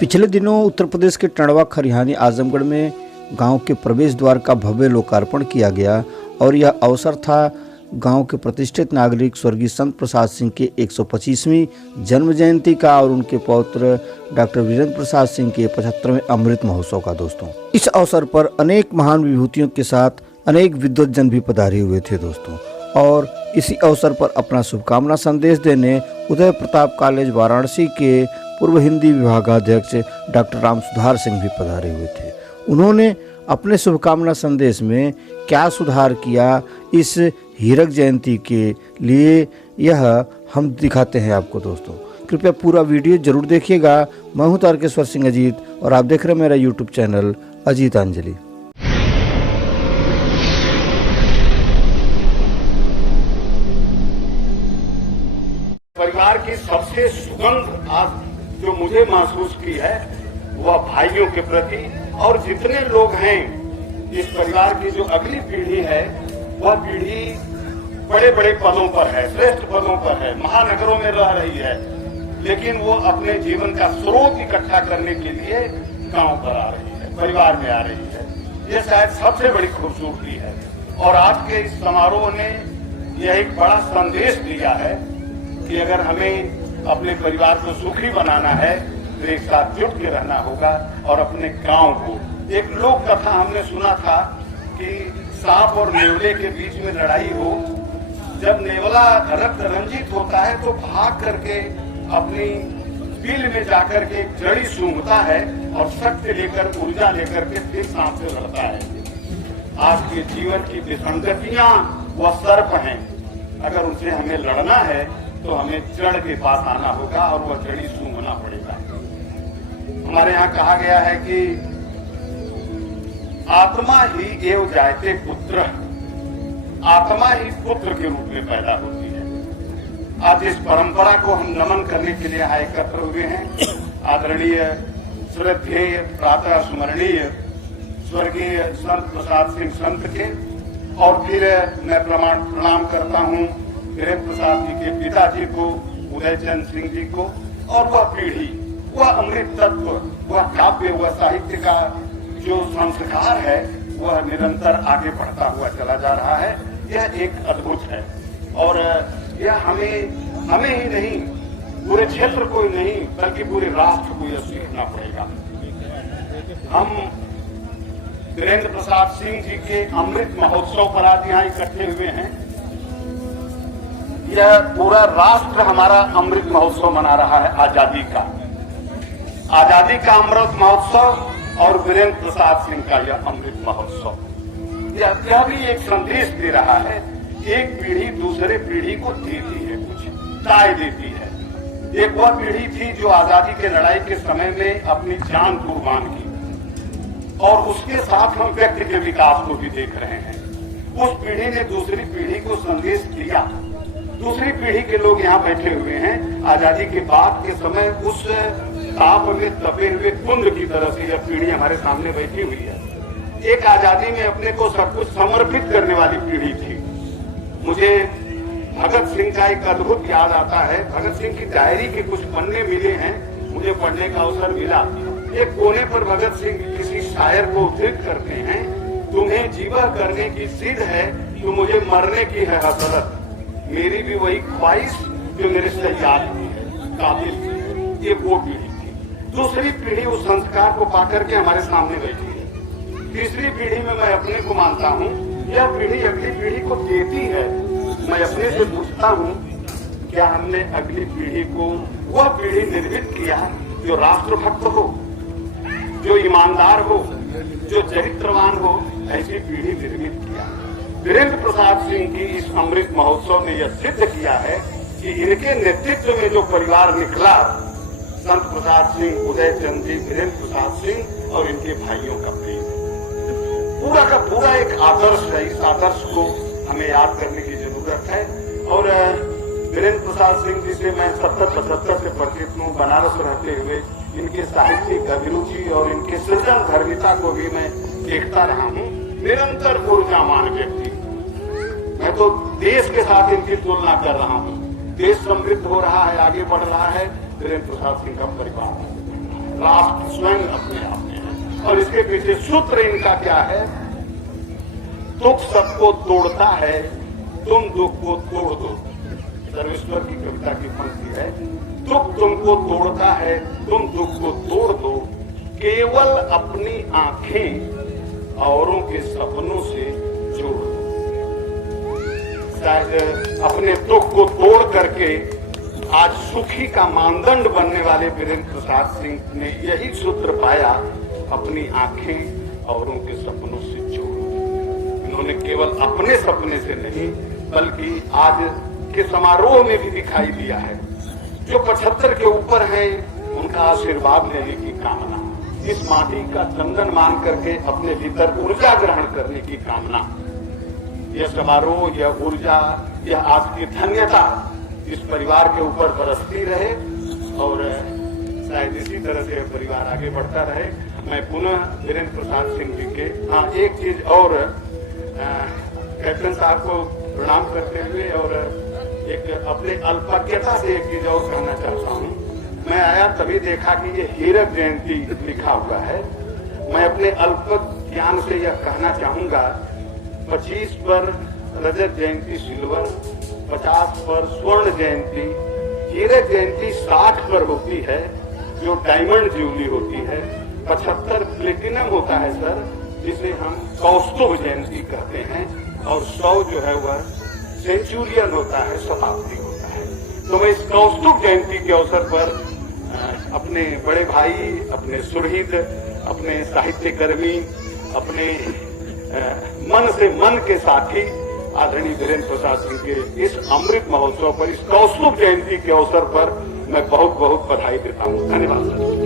पिछले दिनों उत्तर प्रदेश के टंडवा खरिहानी आजमगढ़ में गांव के प्रवेश द्वार का भव्य लोकार्पण किया गया और यह अवसर था गांव के प्रतिष्ठित नागरिक स्वर्गीय संत प्रसाद सिंह के 125वीं जन्म जयंती का और उनके पौत्र डॉक्टर वीरेंद्र प्रसाद सिंह के 75वें अमृत महोत्सव का। दोस्तों, इस अवसर पर अनेक महान विभूतियों के साथ अनेक विद्वतजन भी पधारे हुए थे दोस्तों। और इसी अवसर पर अपना शुभकामना संदेश देने उदय प्रताप कॉलेज वाराणसी के पूर्व हिंदी विभागाध्यक्ष डॉक्टर राम सुधार सिंह भी पधारे हुए थे। उन्होंने अपने शुभकामना संदेश में क्या सुधार किया इस हीरक जयंती के लिए, यह हम दिखाते हैं आपको दोस्तों। कृपया पूरा वीडियो जरूर देखिएगा। मैं हूं तारकेश्वर सिंह अजीत और आप देख रहे हैं मेरा यूट्यूब चैनल अजीतांजलि। परिवार की सबसे सुगंध आज जो मुझे महसूस की है वह भाइयों के प्रति, और जितने लोग हैं इस परिवार की जो अगली पीढ़ी है वह पीढ़ी बड़े बड़े पदों पर है, श्रेष्ठ पदों पर है, महानगरों में रह रही है, लेकिन वो अपने जीवन का स्रोत इकट्ठा करने के लिए गांव पर आ रही है, परिवार में आ रही है। ये शायद सबसे बड़ी खूबसूरती है। और आज के इस समारोह ने यह एक बड़ा संदेश दिया है कि अगर हमें अपने परिवार को सुखी बनाना है तो एक साथ जुट के रहना होगा और अपने गांव को। एक लोक कथा हमने सुना था कि सांप और नेवले के बीच में लड़ाई हो, जब नेवला रक्त रंजित होता है तो भाग करके अपनी बिल में जाकर के जड़ी सूंघता है और शक्ति लेकर, ऊर्जा लेकर के फिर सांप से लड़ता है। आज के जीवन की विसंगतियां वह सर्प हैं, अगर उनसे हमें लड़ना है तो हमें जड़ के पास आना होगा और वह जड़ी सूंघना पड़ेगा। हमारे यहाँ कहा गया है कि आत्मा ही एव जायते पुत्र, आत्मा ही पुत्र के रूप में पैदा होती है। आज इस परंपरा को हम नमन करने के लिए यहाँ एकत्र हुए हैं। आदरणीय श्रद्धेय प्रातः स्मरणीय स्वर्गीय संत प्रसाद सिंह संत के, और फिर मैं प्रणाम करता हूँ वीरेंद्र प्रसाद जी के पिताजी को, उदयचंद सिंह जी को, और वह पीढ़ी, वह अमृत तत्व, वह काव्य, वह साहित्य का जो संस्कार है वह निरंतर आगे बढ़ता हुआ चला जा रहा है। यह एक अद्भुत है और यह हमें ही नहीं, पूरे क्षेत्र को ही नहीं बल्कि पूरे राष्ट्र को यह सीखना पड़ेगा। हम वीरेंद्र प्रसाद सिंह जी के अमृत महोत्सव पर आज यहाँ इकट्ठे हुए हैं। यह पूरा राष्ट्र हमारा अमृत महोत्सव मना रहा है, आजादी का अमृत महोत्सव और वीरेंद्र प्रसाद सिंह का यह अमृत महोत्सव। यह भी एक संदेश दे रहा है। एक पीढ़ी दूसरे पीढ़ी को देती है, कुछ दाय देती है। एक वह पीढ़ी थी जो आजादी के लड़ाई के समय में अपनी जान कुर्बान की, और उसके साथ हम व्यक्ति के विकास को भी देख रहे हैं। उस पीढ़ी ने दूसरी पीढ़ी को संदेश दिया। दूसरी पीढ़ी के लोग यहाँ बैठे हुए हैं। आजादी के बाद के समय उस ताप में तपे हुए कुंद की तरह से यह पीढ़ी हमारे सामने बैठी हुई है। एक आजादी में अपने को सब कुछ समर्पित करने वाली पीढ़ी थी। मुझे भगत सिंह का एक अद्भुत याद आता है। भगत सिंह की डायरी के कुछ पन्ने मिले हैं, मुझे पढ़ने का अवसर मिला। एक कोने पर भगत सिंह किसी शायर को उद्धृत करते हैं, तुम्हें जीवा करने की जिद है तो मुझे मरने की है हसरत, मेरी भी वही ख्वाहिश जो मेरे से याद हुई है, काबिल थी। ये वो पीढ़ी थी। दूसरी पीढ़ी उस संस्कार को पाकर के हमारे सामने बैठी है। तीसरी पीढ़ी में मैं अपने को मानता हूँ। यह पीढ़ी अगली पीढ़ी को देती है। मैं अपने से पूछता हूँ, क्या हमने अगली पीढ़ी को वह पीढ़ी निर्मित किया जो राष्ट्रभक्त हो, जो ईमानदार हो, जो चरित्रवान हो? ऐसी पीढ़ी निर्मित किया। वीरेंद्र प्रसाद सिंह की इस अमृत महोत्सव ने यह सिद्ध किया है कि इनके नेतृत्व में जो परिवार निकला, संत प्रसाद सिंह, उदयचंद जी, वीरेंद्र प्रसाद सिंह और इनके भाइयों का प्रेम पूरा का पूरा एक आदर्श है। इस आदर्श को हमें याद करने की जरूरत है। और वीरेंद्र प्रसाद सिंह जी से मैं 70-75 से परिचित हूँ। बनारस रहते हुए इनके साहित्यिक अभिरुचि और इनके सृजन धर्मिता को भी मैं देखता रहा हूँ। निरंतर ऊर्जावान व्यक्ति। मैं तो देश के साथ इनकी तुलना कर रहा हूँ। देश समृद्ध हो रहा है, आगे बढ़ रहा है, वीरेंद्र प्रसाद सिंह का परिवार। राष्ट्र स्वयं अपने आप में है। और इसके पीछे सूत्र इनका क्या है? दुख सबको तोड़ता है, तुम दुख को तोड़ दो। सर्वेश्वर की कविता की पंक्ति है, दुख तुमको तोड़ता है, तुम दुख को तोड़ दो, केवल अपनी आंखें औरों के सपनों से जोड़ दो। शायद अपने दुख को तोड़ करके आज सुखी का मानदंड बनने वाले वीरेंद्र प्रसाद सिंह ने यही सूत्र पाया, अपनी आंखें औरों के सपनों से जोड़ दो। इन्होंने केवल अपने सपने से नहीं बल्कि आज के समारोह में भी दिखाई दिया है। जो 75 के ऊपर है उनका आशीर्वाद लेने की कामना, इस माटी का चंदन मान करके अपने भीतर ऊर्जा ग्रहण करने की कामना, यह समारोह, यह ऊर्जा, यह आज की धन्यता इस परिवार के ऊपर बरसती रहे और शायद इसी तरह से परिवार आगे बढ़ता रहे। मैं पुनः वीरेंद्र प्रसाद सिंह जी के एक चीज और कैप्टन साहब को प्रणाम करते हुए और एक अपने अल्पज्ञता से एक चीज और कहना चाहता हूँ। मैं आया तभी देखा कि ये हीरक जयंती लिखा हुआ है। मैं अपने अल्प ज्ञान से यह कहना चाहूंगा, 25 पर रजत जयंती सिल्वर, 50 पर स्वर्ण जयंती, हीरक जयंती 60 पर होती है जो डायमंड जुबली होती है, 75 प्लेटिनम होता है सर, जिसे हम कौस्तुभ जयंती कहते हैं, और 100 जो है वह सेंचुरियन होता है, शताब्दी होता है। तो मैं इस कौस्तुभ जयंती के अवसर पर अपने बड़े भाई, अपने सुहृद, अपने साहित्यकर्मी, अपने मन से मन के साथी आदरणीय वीरेंद्र प्रसाद सिंह के इस अमृत महोत्सव पर, इस कौस्तुभ जयंती के अवसर पर मैं बहुत बहुत बधाई देता हूँ। धन्यवाद सर।